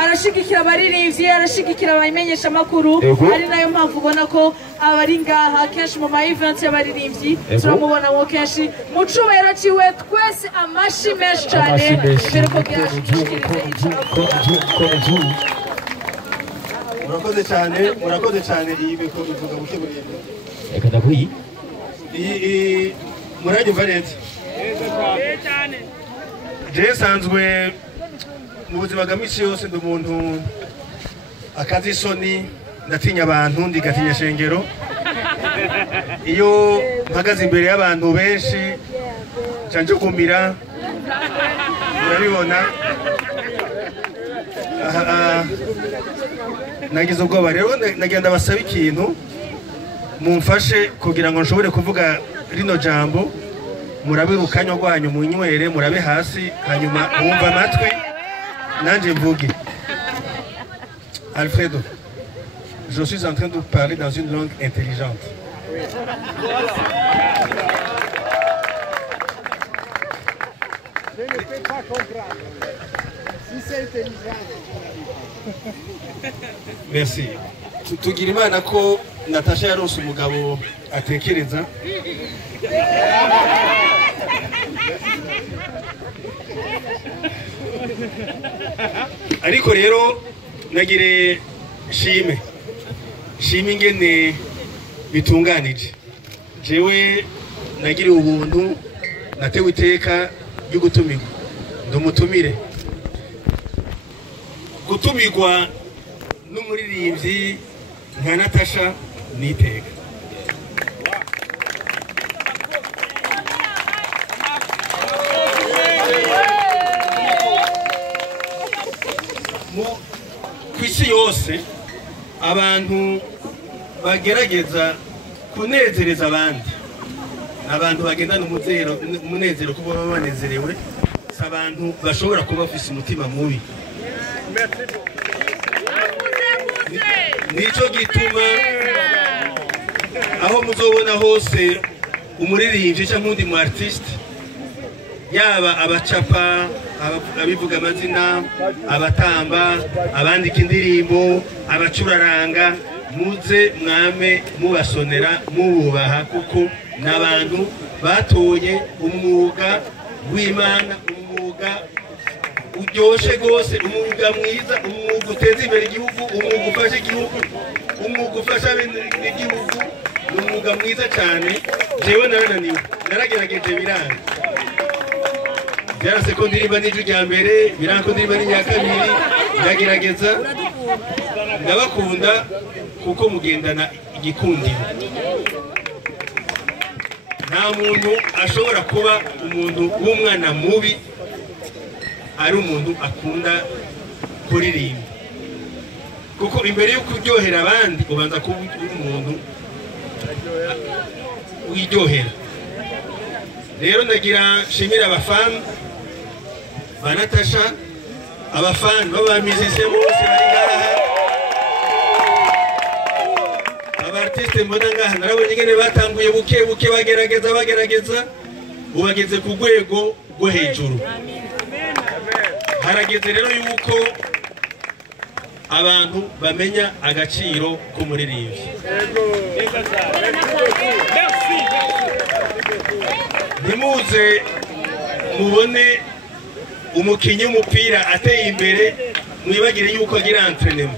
arashigikira abaririmbyi arashigikira abayimenyesha makuru ari nayo mpamvu ubona ko abari ngaha kenshi mu ma events y'abaririmbyi turamubona wo kenshi mu cubero ciwe twese amashi menshi cyane mbere ko murakoze cyane iyi biko ivuga muke muri reka ndakuyi iyi muranyumva neza cyane je sanzwe mu buzima bwa misi yose ndi umuntu akazi isoni ndatinya abantu ndigatinya shengero iyo mpagaze imbere y'abantu benshi canje kumira murabibona nagize ubwoba rero nagenda basaba ikintu mumfashe kugira ngo nshobore kuvuga rino jambo murabe urukanya rwanyu munywere murabe hasi hanyuma mwumva amatwi nanje mvuge. Alfredo, je suis en train de parler dans une langue intelligente. Je ne peux pas comprendre. Si c'est intelligent. Merci. Tugira imana ko Natasha yarose umugabo atekereza. Ariko rero nagire shime ingene bitunganije. Jewe nagire ubuntu natewe iteka ryo gutumirwa. Ndumutumire. Gutumirwa n'umuririmbyi nka Natasha niteka. Kwisi yose abantu bagerageza kunezereza abandi abantu bagendana umunezero kuba banezerewe abantu bashobora kuba bafise umutima mubi nico gituma aho muzobona hose umuririmbyi cyangwa undi mu artiste yaba abacapa abivuga amazina abatamba abandika indirimbo abacuraranga muze mwame mubasonera mububaha kuko n'abantu batoye umwuga w'Imana umwuga uryoshe gose umwuga mwiza umwuga uteza imbere igihugu umwuga ufasha igihugu umwuga ufasha igihugu umwuga mwiza cyane jewe narananiwe naragerageje biranga byarase ko ndirimba n'ijwi rya mbere biranga ko ndirimba n'irya kabiri ndagerageza ndabakunda kuko mugendana igikundiro nta muntu ashobora kuba umuntu w'umwana mubi ari umuntu akunda kuririmba kuko imbere yo kuryohera abandi ubanza kuba umuntu wiryohera rero nagira nshimira abafana ba Natasha abafana b'abamizise bose bari ngaha abartiste mbona ngaha narabonye ingene batanguye buke buke bagerageza ubageze ku rwego rwo hejuru harageze rero yuko abantu bamenya agaciro k'umuririmbyi ntimuze mubone umukinyi w'umupira ateye imbere mwibagire yuko agira entraînement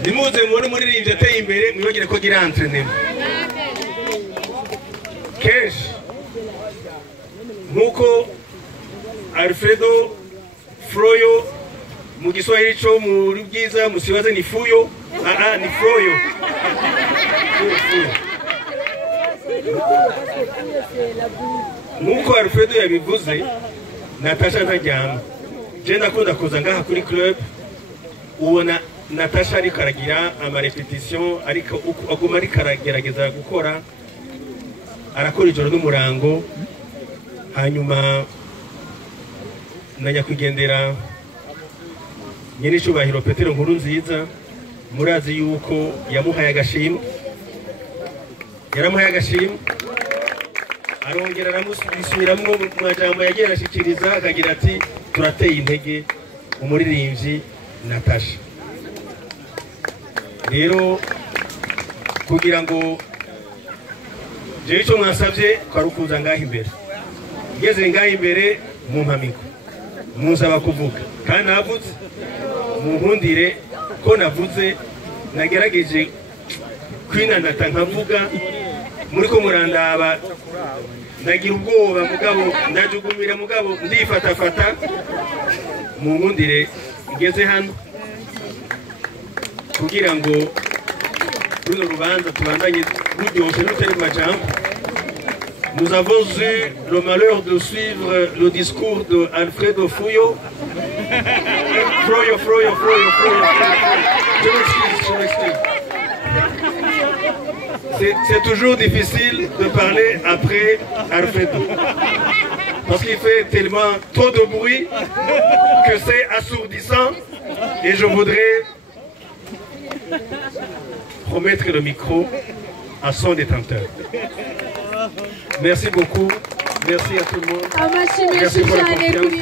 ntimuze mubone umuririmbyi ateye imbere mwibagire ko agira entraînement kenshi nkuko Alfredo Froyo mu Giswahili cyo muri bwiza musibaze ni fuyo ni froyo nkuko Alfredo yabivuze Natasha ntajyana je ndakunda kuza ngaha kuri club ubona Natasha ariko aragira ama repetition ariko aguma ariko aragerageza gukora arakora ijoro n'umurango hanyuma najya kwigendera nyene cyubahiro Petero Nkuru nziza murazi yuko yamuhaye agashimwe yaramuhaye agashimwe arongera aramusubiramo mu majambo yagiye arashikiriza akagira ati turateye intege umuririmbyi Natasha. Rero kugira ngo je icyo mwasabye kwari ukuza ngaho imbere, ngeze ngaho imbere mu mpamiko musaba kuvuga kandi navuze munkundire ko navuze, nagerageje kwinanata nkavuga muri ko murandaba, nagira ubwoba mugabo ndajugumira mugabo ndifatafata, munkundire ngeze hano kugira ngo runo rubanza tubandanye ruryoshe rutari majambo. Nous avons eu le malheur de suivre le discours de Alfredo Froyo. Je m'excuse. C'est toujours difficile de parler après Alfredo. Parce qu'il fait tellement trop de bruit que c'est assourdissant. Et je voudrais remettre le micro à son détenteur. Merci beaucoup. Merci à tout le monde. Merci pour la confiance.